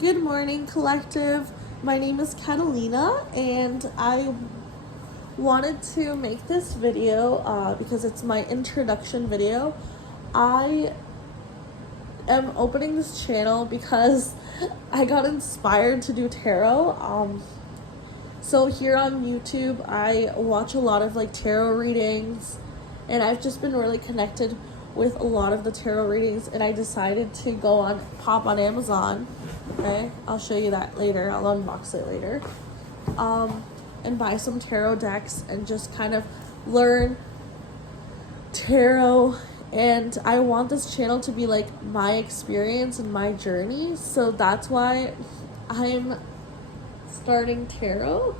Good morning, collective. My name is Catalina, and I wanted to make this video because it's my introduction video. I am opening this channel because I got inspired to do tarot. So here on YouTube, I watch a lot of like tarot readings, and I've just been really connected with a lot of the tarot readings, and I decided to pop on Amazon. Okay, I'll show you that later. I'll unbox it later. And buy some tarot decks and just kind of learn tarot. And I want this channel to be like my experience and my journey. So that's why I'm starting tarot.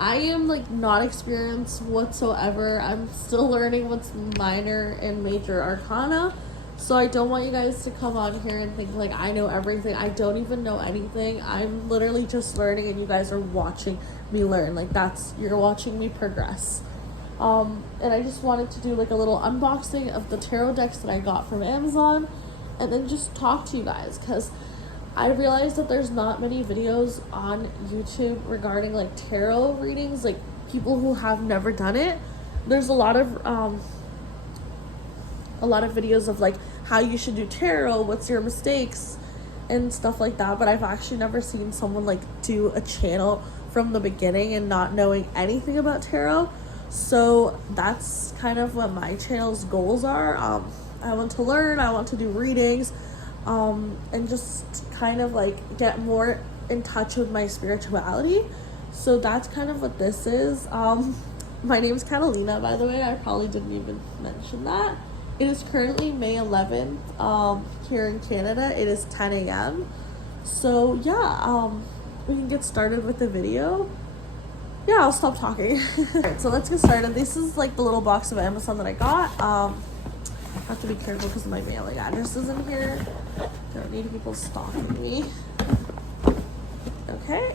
I am like not experienced whatsoever. I'm still learning what's minor and major arcana. So I don't want you guys to come on here and think like I know everything. I don't even know anything. I'm literally just learning, and you guys are watching me learn. Like you're watching me progress. And I just wanted to do like a little unboxing of the tarot decks that I got from Amazon, and then just talk to you guys, because I realized that there's not many videos on YouTube regarding like tarot readings, like people who have never done it. There's a lot of videos of like how you should do tarot, what's your mistakes and stuff like that, but I've actually never seen someone like do a channel from the beginning and not knowing anything about tarot. So that's kind of what my channel's goals are. I want to learn, I want to do readings, and just kind of like get more in touch with my spirituality. So that's kind of what this is. My name's Catalina, by the way. I probably didn't even mention that. It is currently May 11th here in Canada. It is 10 a.m. So yeah, we can get started with the video. Yeah, I'll stop talking. Alright, so let's get started. This is like the little box of Amazon that I got. I have to be careful because my mailing address is in here. Don't need people stalking me. Okay.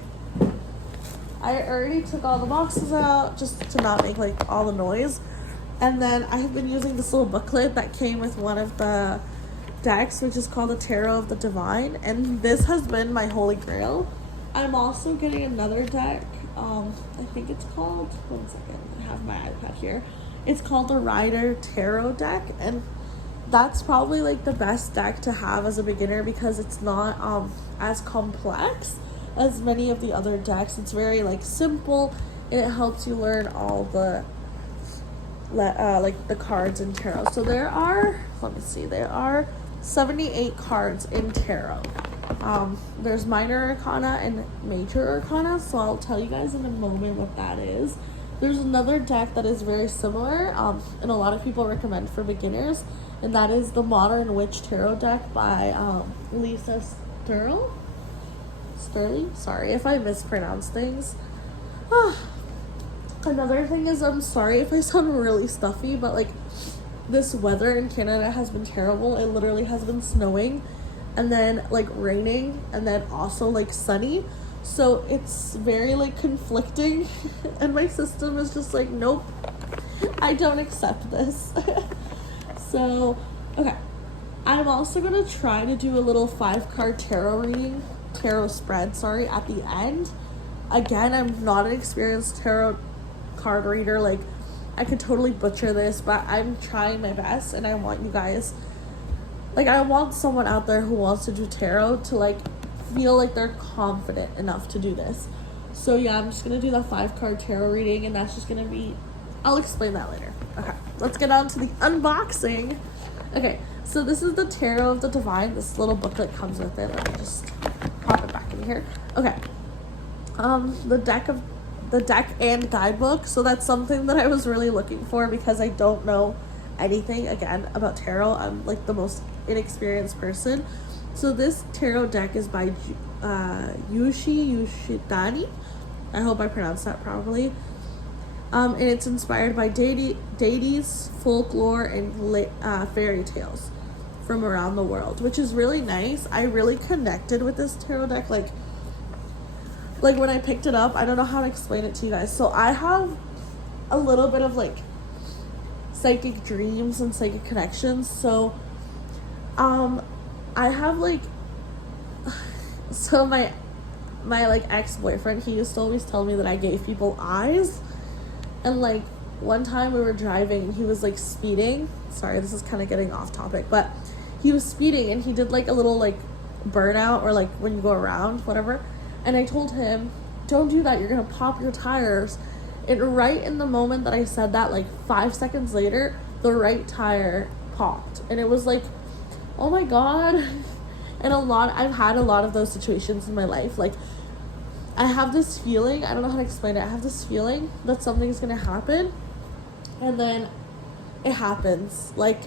I already took all the boxes out just to not make like all the noise. And then I have been using this little booklet that came with one of the decks, which is called the Tarot of the Divine. And this has been my holy grail. I'm also getting another deck. I think it's called, one second, I have my iPad here. It's called the Rider Tarot deck. And that's probably like the best deck to have as a beginner because it's not as complex as many of the other decks. It's very like simple, and it helps you learn all the like the cards in tarot. So there are 78 cards in tarot. There's minor arcana and major arcana, so I'll tell you guys in a moment what that is. There's another deck that is very similar, and a lot of people recommend for beginners, and that is the Modern Witch Tarot deck by Lisa Sterling. Sorry if I mispronounce things. Another thing is, I'm sorry if I sound really stuffy, but like this weather in Canada has been terrible. It literally has been snowing and then like raining and then also like sunny. So it's very like conflicting and my system is just like, nope, I don't accept this. So, okay. I'm also going to try to do a little 5-card tarot spread, at the end. Again, I'm not an experienced tarot card reader. Like, I could totally butcher this, but I'm trying my best, and I want you guys, like, I want someone out there who wants to do tarot to like feel like they're confident enough to do this. So yeah, I'm just gonna do the 5-card tarot reading, and that's just gonna be, I'll explain that later. Okay, let's get on to the unboxing. Okay, so this is the Tarot of the Divine. This little booklet comes with it. Let me just pop it back in here. Okay, the deck and guidebook. So that's something that I was really looking for because I don't know anything again about tarot. I'm like the most inexperienced person. So this tarot deck is by Yushi Yoshitani. I hope I pronounced that properly. And it's inspired by deities, folklore, and fairy tales from around the world, which is really nice. I really connected with this tarot deck. Like when I picked it up, I don't know how to explain it to you guys. So I have a little bit of like psychic dreams and psychic connections. So I have like So my like ex-boyfriend, he used to always tell me that I gave people eyes. And like one time we were driving and he was like speeding. Sorry, this is kind of getting off topic, but he was speeding and he did like a little like burnout, or like when you go around, whatever. And I told him, don't do that, you're gonna pop your tires. And right in the moment that I said that, like 5 seconds later, the right tire popped. And it was like, oh my god. And I've had a lot of those situations in my life. Like, I have this feeling, I don't know how to explain it, I have this feeling that something's gonna happen, and then it happens. Like,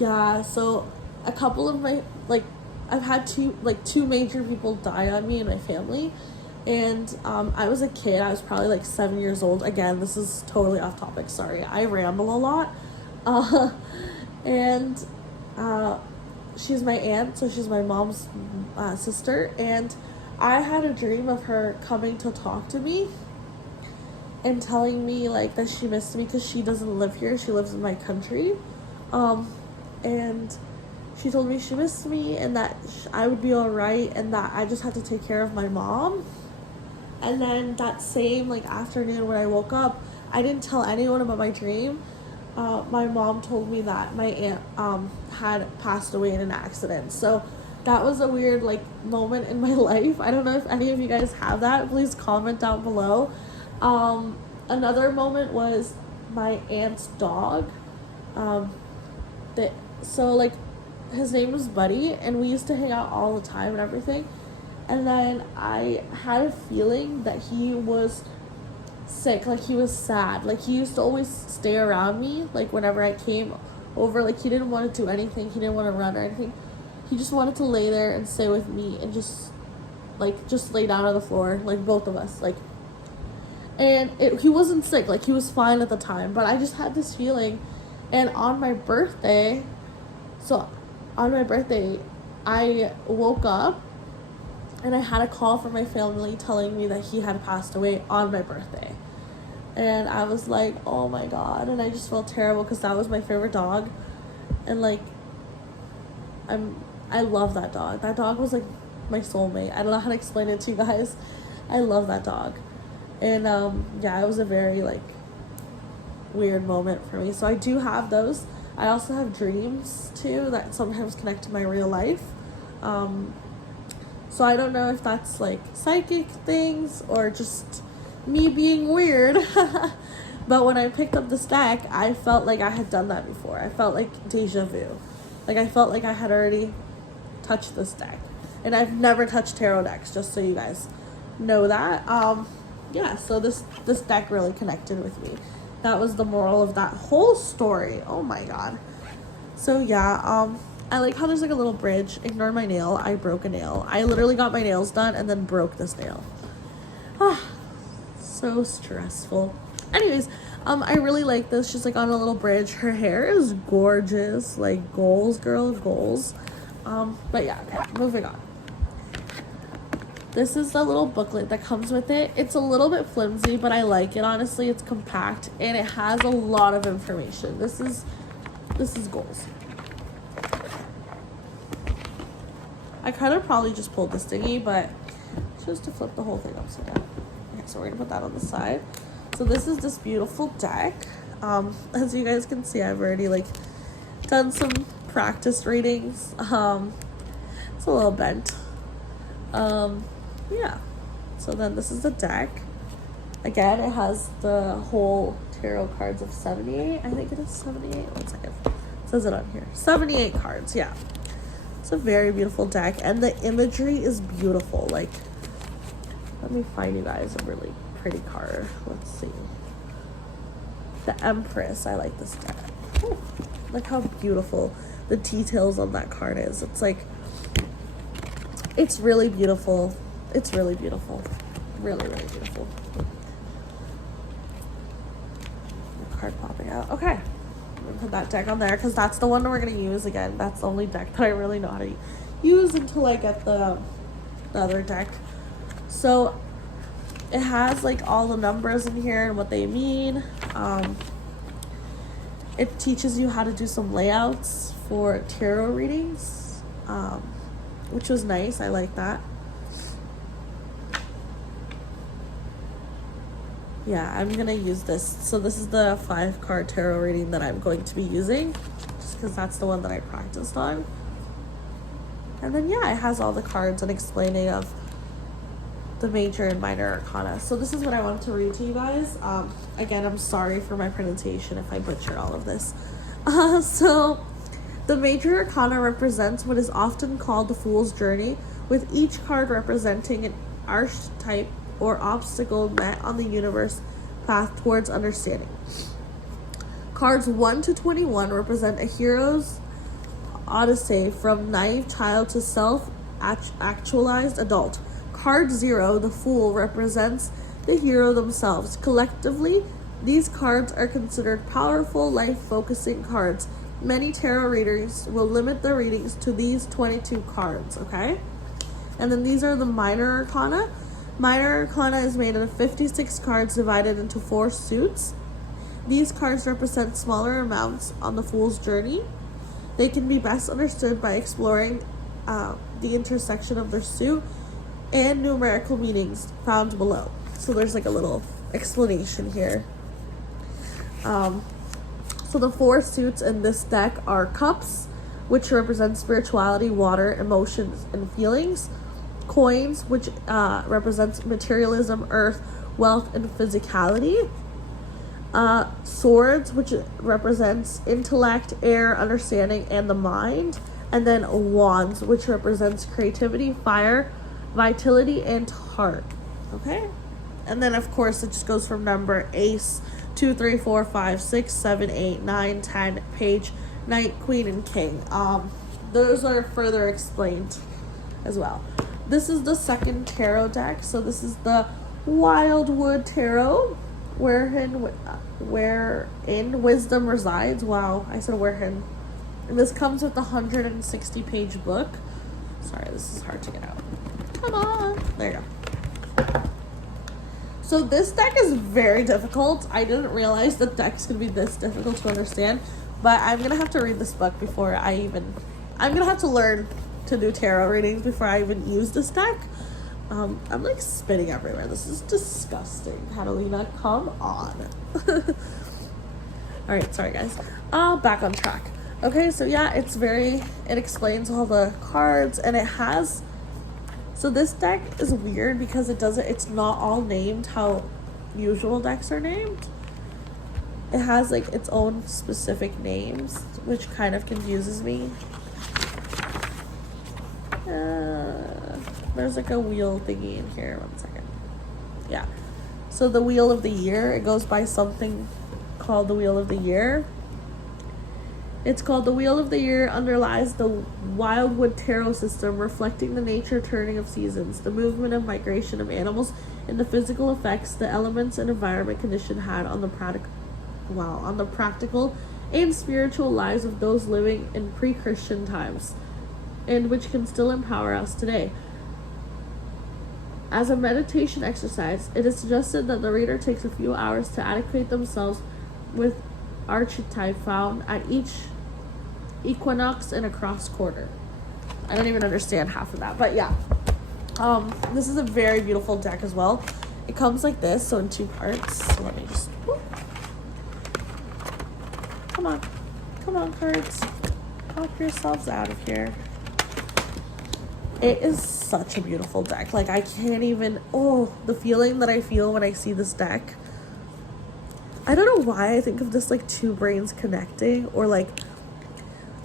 yeah, so a couple of my, like, I've had two major people die on me in my family. And I was a kid, I was probably like 7 years old. Again, this is totally off topic, sorry, I ramble a lot. And she's my aunt, so she's my mom's sister. And I had a dream of her coming to talk to me and telling me like that she missed me because she doesn't live here, she lives in my country. And she told me she missed me and that I would be alright and that I just had to take care of my mom. And then that same like afternoon when I woke up, I didn't tell anyone about my dream. My mom told me that my aunt had passed away in an accident. So that was a weird like moment in my life. I don't know if any of you guys have that. Please comment down below. Another moment was my aunt's dog. So like his name was Buddy, and we used to hang out all the time and everything. And then I had a feeling that he was sick, like he was sad. Like he used to always stay around me, like whenever I came over. Like he didn't want to do anything, he didn't want to run or anything. He just wanted to lay there and stay with me and just lay down on the floor, like both of us. Like, and he wasn't sick, like he was fine at the time, but I just had this feeling. And on my birthday, I woke up and I had a call from my family telling me that he had passed away on my birthday. And I was like, oh my god. And I just felt terrible because that was my favorite dog. And like, I love that dog. That dog was like my soulmate. I don't know how to explain it to you guys. I love that dog. And yeah, it was a very like weird moment for me. So I do have those. I also have dreams too that sometimes connect to my real life. So I don't know if that's like psychic things or just me being weird. But when I picked up this deck, I felt like I had done that before. I felt like deja vu. Like I felt like I had already touched this deck. And I've never touched tarot decks, just so you guys know that. Yeah, so this deck really connected with me. That was the moral of that whole story. Oh my god. So yeah, I like how there's like a little bridge. Ignore my nail. I broke a nail. I literally got my nails done and then broke this nail. Ah, so stressful. Anyways, I really like this. She's like on a little bridge. Her hair is gorgeous. Like goals, girl, goals. But yeah, okay, moving on. This is the little booklet that comes with it. It's a little bit flimsy, but I like it, honestly. It's compact and it has a lot of information. This is goals. I kind of probably just pulled this thingy, but just to flip the whole thing upside down. Okay, so we're gonna put that on the side. So this is this beautiful deck. As you guys can see, I've already like done some practice readings. It's a little bent. Yeah. So then this is the deck. Again, it has the whole tarot cards of 78. I think it is 78. 1 second. It says it on here. 78 cards, yeah. It's a very beautiful deck, and the imagery is beautiful. Like, let me find you guys a really pretty card. Let's see. The Empress. I like this deck. Ooh, look how beautiful the details on that card is. It's like, it's really beautiful. It's really beautiful. Really, really beautiful. The card popping out. Okay. I'm gonna put that deck on there because that's the one we're gonna use again. That's the only deck that I really know how to use until I get the other deck. So it has like all the numbers in here and what they mean. It teaches you how to do some layouts for tarot readings. which was nice. I like that. Yeah, I'm gonna use this. So this is the 5-card tarot reading that I'm going to be using, just because that's the one that I practiced on. And then yeah, it has all the cards and explaining of the major and minor arcana. So this is what I wanted to read to you guys. Again, I'm sorry for my pronunciation if I butcher all of this. So the major arcana represents what is often called the Fool's Journey, with each card representing an archetype or obstacle met on the universe path towards understanding. Cards 1 to 21 represent a hero's odyssey from naive child to self-actualized adult. Card 0, the Fool, represents the hero themselves. Collectively, these cards are considered powerful, life-focusing cards. Many tarot readers will limit their readings to these 22 cards, okay? And then these are the minor arcana. Minor arcana is made of 56 cards divided into 4 suits. These cards represent smaller amounts on the Fool's journey. They can be best understood by exploring the intersection of their suit and numerical meanings found below. So there's like a little explanation here. So the 4 suits in this deck are Cups, which represents spirituality, water, emotions, and feelings. Coins, which represents materialism, earth, wealth, and physicality. Swords, which represents intellect, air, understanding, and the mind. And then Wands, which represents creativity, fire, vitality, and heart. Okay? And then, of course, it just goes from number Ace, 2, 3, 4, 5, 6, 7, 8, 9, 10, Page, Knight, Queen, and King. Those are further explained as well. This is the second tarot deck. So this is the Wildwood Tarot, wherein wisdom resides. Wow, I said wherein. And this comes with a 160-page book. Sorry, this is hard to get out. Come on. There you go. So this deck is very difficult. I didn't realize the deck's going to be this difficult to understand. But I'm going to have to read this book before I'm going to have to learn to do tarot readings before I even use this deck. I'm like spitting everywhere. This is disgusting. Catalina, come on. Alright, sorry guys. Back on track. Okay, so yeah, it explains all the cards, and it has, so this deck is weird because it's not all named how usual decks are named. It has like its own specific names, which kind of confuses me. There's like a wheel thingy in here. 1 second. Yeah. So the Wheel of the Year, it goes by something called the Wheel of the Year. It's called the Wheel of the Year, underlies the Wildwood Tarot system, reflecting the nature turning of seasons, the movement and migration of animals, and the physical effects the elements and environment condition had on the practical and spiritual lives of those living in pre-Christian times, and which can still empower us today. As a meditation exercise, it is suggested that the reader takes a few hours to adequate themselves with archetype found at each equinox and a cross quarter. I don't even understand half of that, but yeah. This is a very beautiful deck as well. It comes like this, so in 2 parts. So let me just, whoop. Come on cards, help yourselves out of here. It is such a beautiful deck. Like, I can't even, the feeling that I feel when I see this deck. I don't know why I think of this like 2 brains connecting, or like,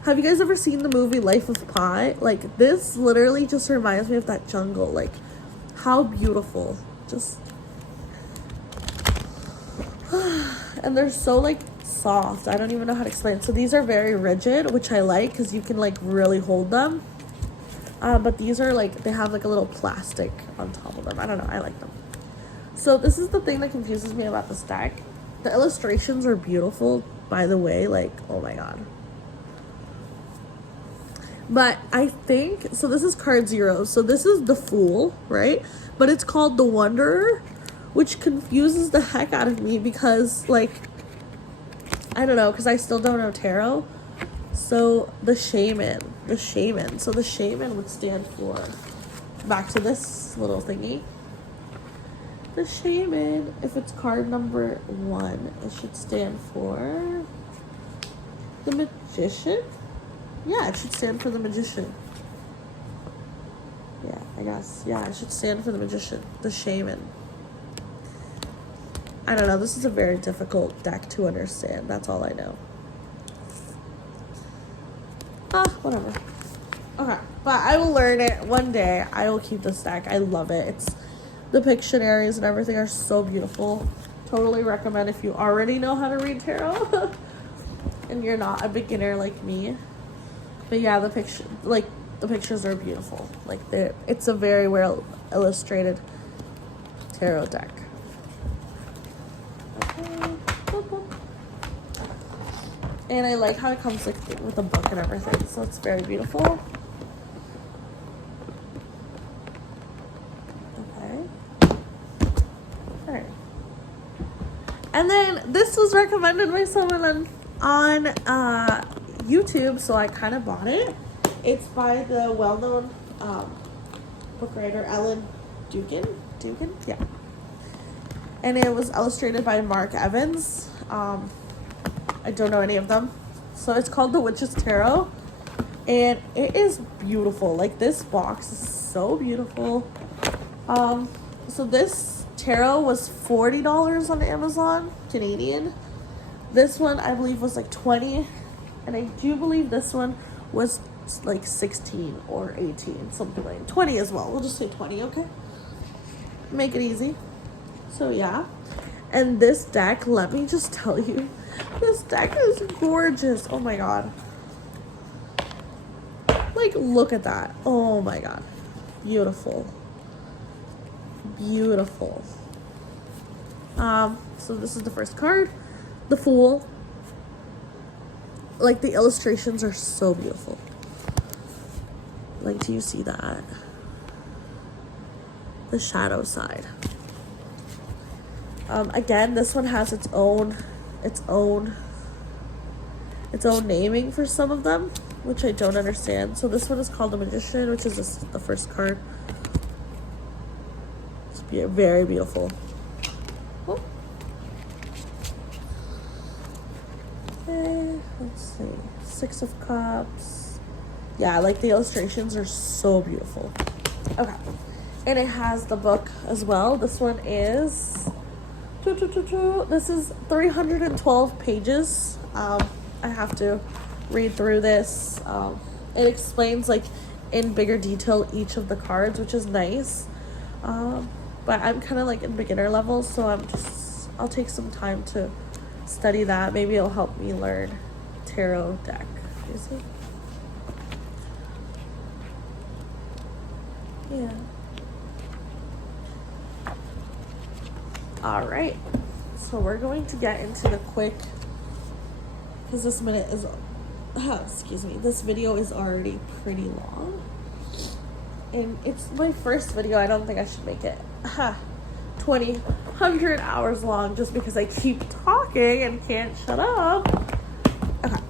have you guys ever seen the movie Life of Pi? Like, this literally just reminds me of that jungle. Like, how beautiful. Just, and they're so like soft. I don't even know how to explain. So these are very rigid, which I like because you can like really hold them. But these are like, they have like a little plastic on top of them. I don't know. I like them. So this is the thing that confuses me about this deck. The illustrations are beautiful, by the way. Like, oh my god. But I think, so this is card 0. So this is the Fool, right? But it's called the Wanderer, which confuses the heck out of me because, like, I don't know, because I still don't know tarot. So the shaman. So the shaman would stand for, back to this little thingy. The shaman, if it's card number 1, it should stand for the magician. Yeah, it should stand for the magician. Yeah, I guess. Yeah, it should stand for the magician, the shaman. I don't know. This is a very difficult deck to understand. That's all I know. Whatever. Okay, but I will learn it one day. I will keep this deck. I love it. The Pictionaries and everything are so beautiful. Totally recommend if you already know how to read tarot and you're not a beginner like me. But yeah, the pictures are beautiful. Like it's a very well illustrated tarot deck. Okay. And I like how it comes with a book and everything, so it's very beautiful. Okay. Alright. And then this was recommended by someone on YouTube, so I kind of bought it. It's by the well-known book writer Ellen Dugan? Yeah. And it was illustrated by Mark Evans. I don't know any of them. So it's called The Witch's Tarot. And it is beautiful. Like, this box is so beautiful. So this tarot was $40 on Amazon, Canadian. This one, I believe, was like $20. And I do believe this one was like 16 or 18, something like 20 as well. We'll just say 20, okay? Make it easy. So, yeah. And this deck, let me just tell you, this deck is gorgeous. Oh my god. Like, look at that. Oh my god. Beautiful. Beautiful. So this is the first card. The Fool. Like, the illustrations are so beautiful. Like, do you see that? The shadow side. Again, this one has its own naming for some of them, which I don't understand. So this one is called the Magician, which is the first card. It's very beautiful. Oh. Okay, let's see. 6 of Cups. Yeah, like, the illustrations are so beautiful. Okay, and it has the book as well. This one is. This is 312 pages. I have to read through this. It explains, like, in bigger detail each of the cards, which is nice. But I'm kind of like in beginner level, so I'll take some time to study that. Maybe it'll help me learn tarot deck. You see? Yeah. All right, so we're going to get into the quick, because this video is already pretty long, and it's my first video. I don't think I should make it 100 hours long just because I keep talking and can't shut up. Okay.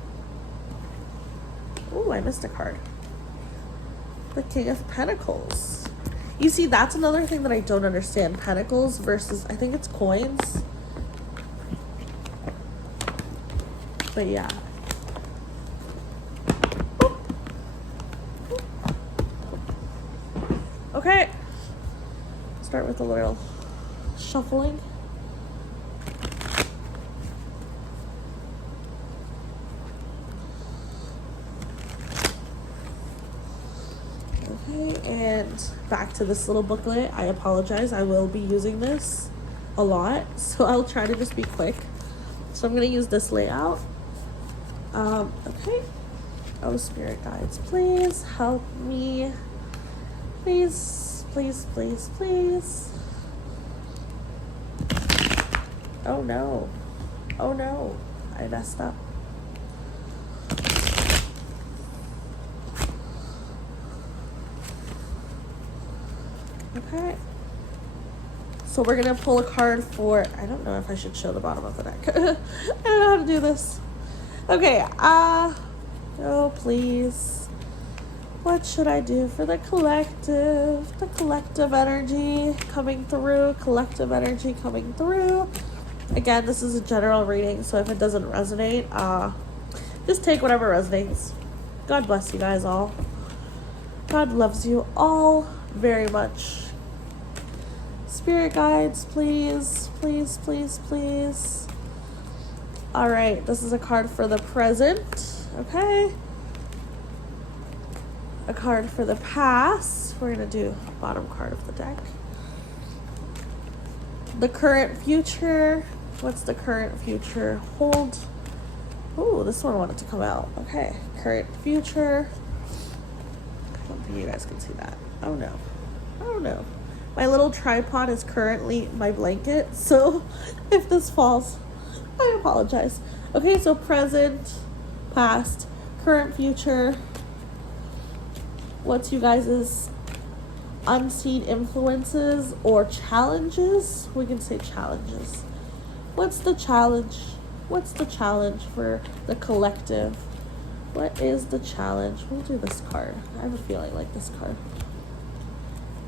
Oh, I missed a card. The King of Pentacles. You see, that's another thing that I don't understand. Pentacles versus, I think it's coins. But yeah. Okay. Start with a little shuffling. Okay, and back to this little booklet. I apologize. I will be using this a lot, so I'll try to just be quick. So I'm going to use this layout. Okay. Oh, spirit guides, please help me. Please, please, please, please. Oh no. Oh no. I messed up. Okay. So we're gonna pull a card for, I don't know if I should show the bottom of the deck. I don't know how to do this. Okay, Oh, please. What should I do for the collective? The collective energy coming through. Collective energy coming through. Again, this is a general reading, so if it doesn't resonate, just take whatever resonates. God bless you guys all. God loves you all very much. Spirit guides, please, please, please, please. All right, this is a card for the present, okay? A card for the past. We're going to do bottom card of the deck. The current future. What's the current future hold? Ooh, this one wanted to come out. Okay, current future. I don't think you guys can see that. Oh no. Oh no. My little tripod is currently my blanket, so if this falls, I apologize. Okay, so present, past, current future. What's you guys' unseen influences or challenges? We can say challenges. What's the challenge? What's the challenge for the collective? What is the challenge? We'll do this card. I have a feeling like this card.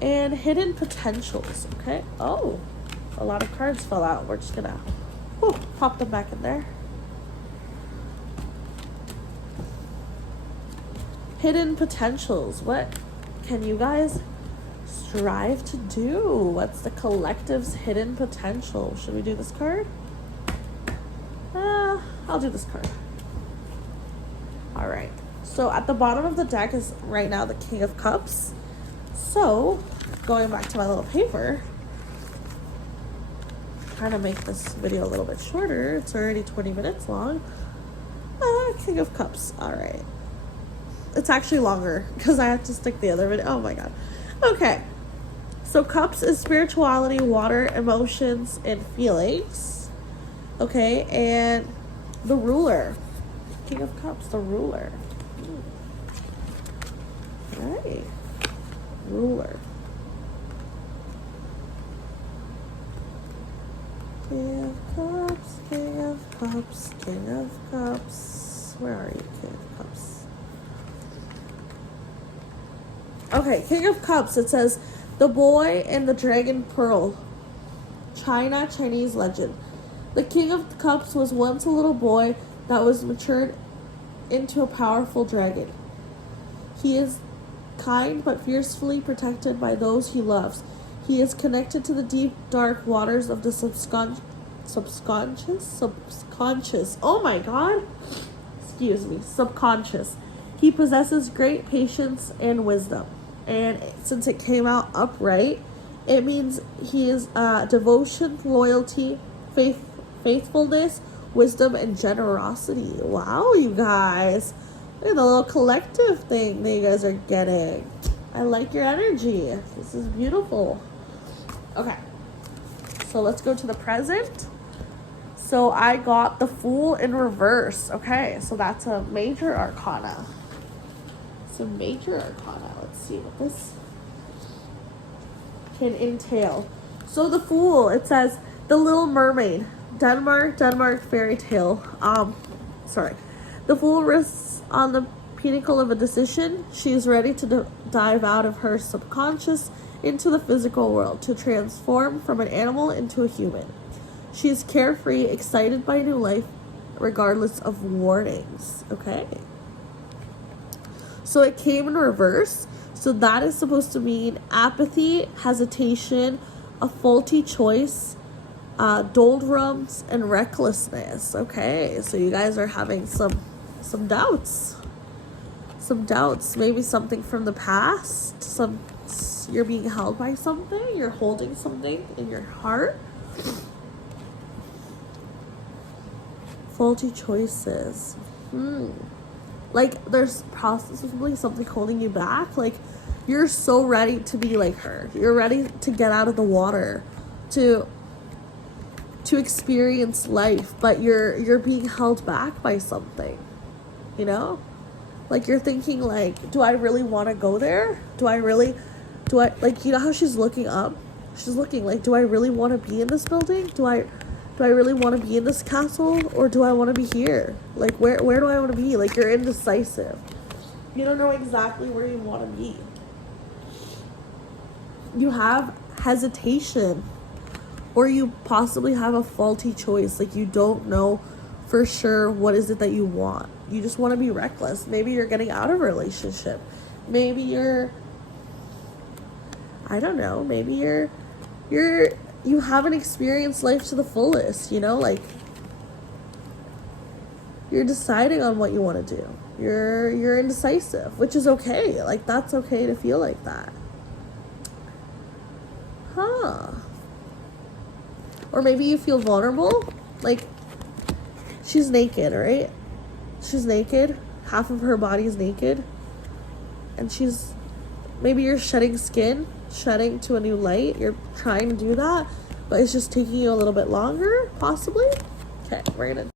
And hidden potentials, okay? Oh, a lot of cards fell out. We're just gonna pop them back in there. Hidden potentials. What can you guys strive to do? What's the collective's hidden potential? Should we do this card? I'll do this card. All right. So at the bottom of the deck is right now the King of Cups. So going back to my little paper, trying to make this video a little bit shorter. It's already 20 minutes long. King of Cups. All right. It's actually longer because I have to stick the other video. Oh my God. Okay. So cups is spirituality, water, emotions, and feelings. Okay. And the ruler. King of Cups, the ruler. All right. Ruler. King of Cups, King of Cups, King of Cups. Where are you, King of Cups? Okay, King of Cups, it says, the boy and the dragon pearl. China, Chinese legend. The King of Cups was once a little boy that was matured into a powerful dragon. He is kind but fiercely protected by those he loves. He is connected to the deep, dark waters of the subconscious. Oh my God. Excuse me. Subconscious. He possesses great patience and wisdom. And since it came out upright, it means he is devotion, loyalty, faithfulness, wisdom, and generosity. Wow, you guys. Look at the little collective thing that you guys are getting. I like your energy. This is beautiful. Okay. So let's go to the present. So I got the Fool in reverse. Okay, so that's a major arcana. It's a major arcana. Let's see what this can entail. So the Fool, it says, the Little Mermaid. Denmark fairy tale. The Fool rests on the pinnacle of a decision. She is ready to dive out of her subconscious into the physical world, to transform from an animal into a human. She is carefree, excited by new life, regardless of warnings. Okay. So it came in reverse. So that is supposed to mean apathy, hesitation, a faulty choice, doldrums, and recklessness. Okay, so you guys are having some doubts. Some doubts. Maybe something from the past. You're being held by something. You're holding something in your heart. Faulty choices. Like there's possibly something holding you back. Like you're so ready to be like her. You're ready to get out of the water, to experience life, but you're being held back by something. You know? Like you're thinking like, do I really want to go there? Do I like, you know how she's looking up? She's looking like, do I really want to be in this building? Do do I really want to be in this castle or do I want to be here? Like, where do I want to be? Like, you're indecisive. You don't know exactly where you want to be. You have hesitation, or you possibly have a faulty choice. Like, you don't know for sure what is it that you want. You just want to be reckless. Maybe you're getting out of a relationship. Maybe you're, I don't know, maybe you haven't experienced life to the fullest, you know, like you're deciding on what you want to do. You're indecisive, which is okay. Like, that's okay to feel like that. Or maybe you feel vulnerable. Like, she's naked, right? She's naked. Half of her body is naked. And maybe you're shedding skin, shedding to a new light. You're trying to do that, but it's just taking you a little bit longer, possibly. Okay, we're gonna